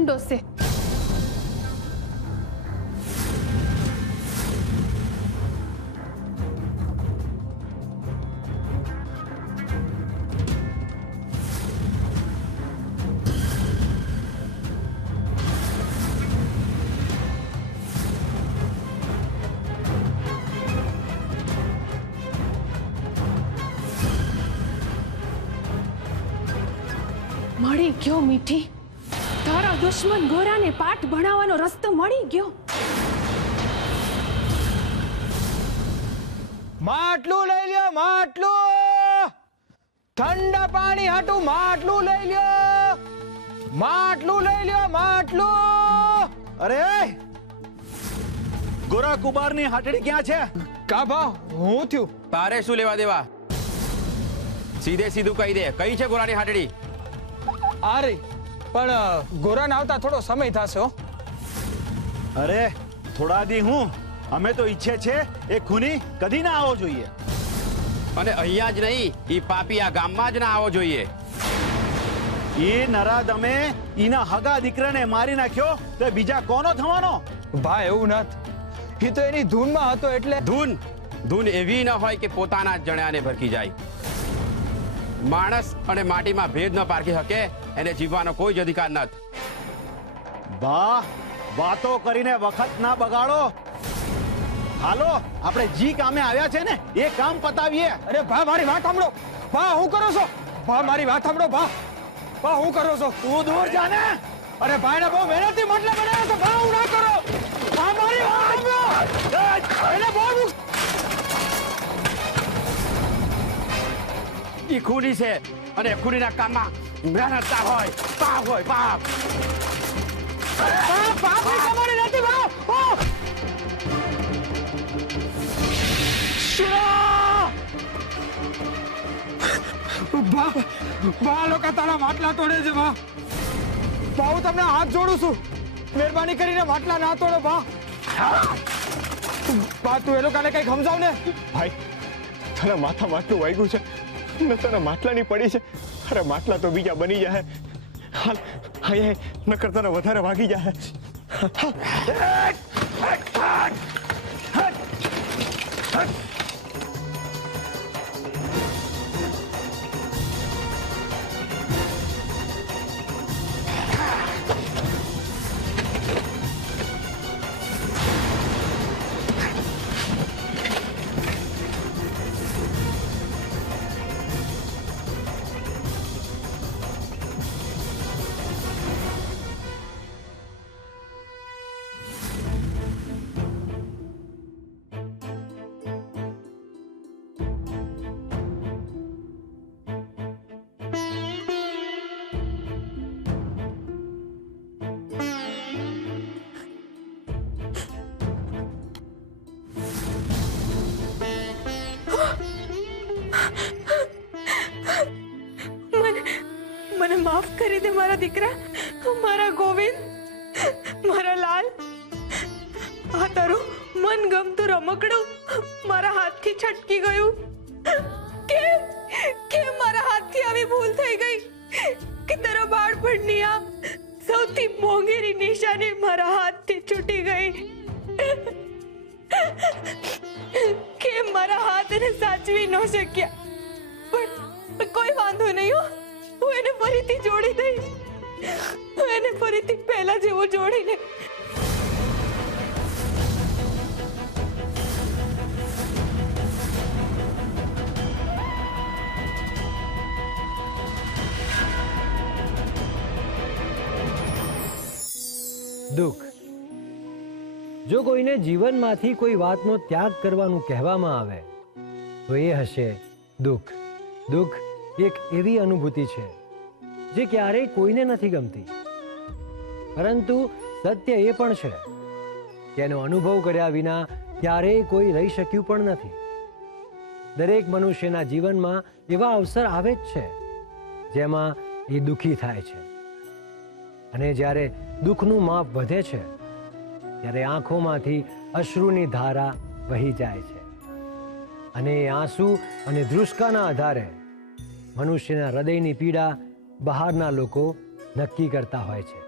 ઠંડો છે. મળી ગયો મીઠી. તારા દુશ્મન ગોરાને પાઠ ભણાવવાનો રસ્તો મળી ગયો. માટલું લઈ લ્યો, માટલું. ઠંડા પાણી હાટું માટલું લઈ લ્યો. માટલું લઈ લ્યો, માટલું. અરે ગોરા કુબારની હાટડી ક્યાં છે? કાભા હું થયું? તારે શું લેવા દેવા? સીધે સીધું કહી દે, કઈ છે ગોરાની હાટડી? અરે પણ ગોરાને આવતા થોડો સમય થશે. અરે થોડા દી હું અમે તો ઈચ્છે છે એ ખૂની કદી ના આવો જોઈએ. અને અહીંયા જ નહીં, ઈ પાપી આ ગામમાં જ ના આવો જોઈએ. એ નરાધમે ઈના હગા દીકરાને મારી નાખ્યો તો બીજા કોનો થવાનો? ભાઈ એવું નથી, એ તો એની ધૂનમાં હતો એટલે. ધૂન એવી ન હોય કે પોતાના જ જણ્યાને ભરકી જાય. માણસ અને માટીમાં ભેદ ન પારખી શકે એને જીવવાનો કોઈ જ અધિકાર નથી. બા વાતો કરીને વખત ના બગાડો. હાલો આપણે જી કામે આવ્યા છે ને એ કામ પતાવીએ. અરે ભા મારી વાત સાંભળો. ભા હું કરો છો? ભા મારી વાત સાંભળો. ભા હું કરો છો? તું દૂર જા ને. અરે ભાઈને બહુ મહેનતથી માટલા બનાવ્યા છે. ભા હું ના કરો. ભા મારી વાત સાંભળો. એને બહુ ઈ ખૂની છે અને ખૂનીના કામમાં મહેનત ના હોય, પાપ હોય, પાપ. પાપ તમારી નથી. ભા લોકો તારા માટલા તોડે છે. ભા હું તમને હાથ જોડું છું, મહેરબાની કરીને માટલા ના તોડો. ભા તું એ લોકોને કઈ સમજાવ ને. ભાઈ તારા માથા માટલું વાગ્યું છે ને તારા માટલાની પડી છે. અરે માટલા તો બીજા બની જાય. હાલ અહીંયા નકર તને વધારે વાગી જાય. મને માફ કરી દે મારા દીકરા, મારા ગોવિંદ, મારા લાલ. આ તારું મન ગમતું રમકડું મારા હાથથી છટકી ગયું. કેમ મારા હાથથી આવી ભૂલ થઈ ગઈ કે તારા બાળપણની આ સૌથી મોંઘેરી નિશાની મારા હાથથી છૂટી ગઈ. કેમ મારા હાથ એને સાચવી ન શક્યા. પણ કોઈ વાંધો નહીં, હું એને ફરીથી જોડી દઈશ. હું એને ફરીથી પહેલા જેવો જોડીને. દુઃખ. જો કોઈને જીવનમાંથી કોઈ વાતનો ત્યાગ કરવાનું કહેવામાં આવે તો એ હશે દુઃખ. દુઃખ એક એવી અનુભૂતિ છે જે ક્યારેય કોઈને નથી ગમતી, પરંતુ સત્ય એ પણ છે કે એનો અનુભવ કર્યા વિના ક્યારેય કોઈ રહી શક્યું પણ નથી. દરેક મનુષ્યના જીવનમાં એવા અવસર આવે જ છે જેમાં એ દુઃખી થાય છે, અને જ્યારે દુઃખનું માપ વધે છે ત્યારે આંખોમાંથી અશ્રુની ધારા વહી જાય છે, અને એ આંસુ અને ધ્રુસકાના આધારે મનુષ્યના હૃદયની પીડા બહારના લોકો નક્કી કરતા હોય છે.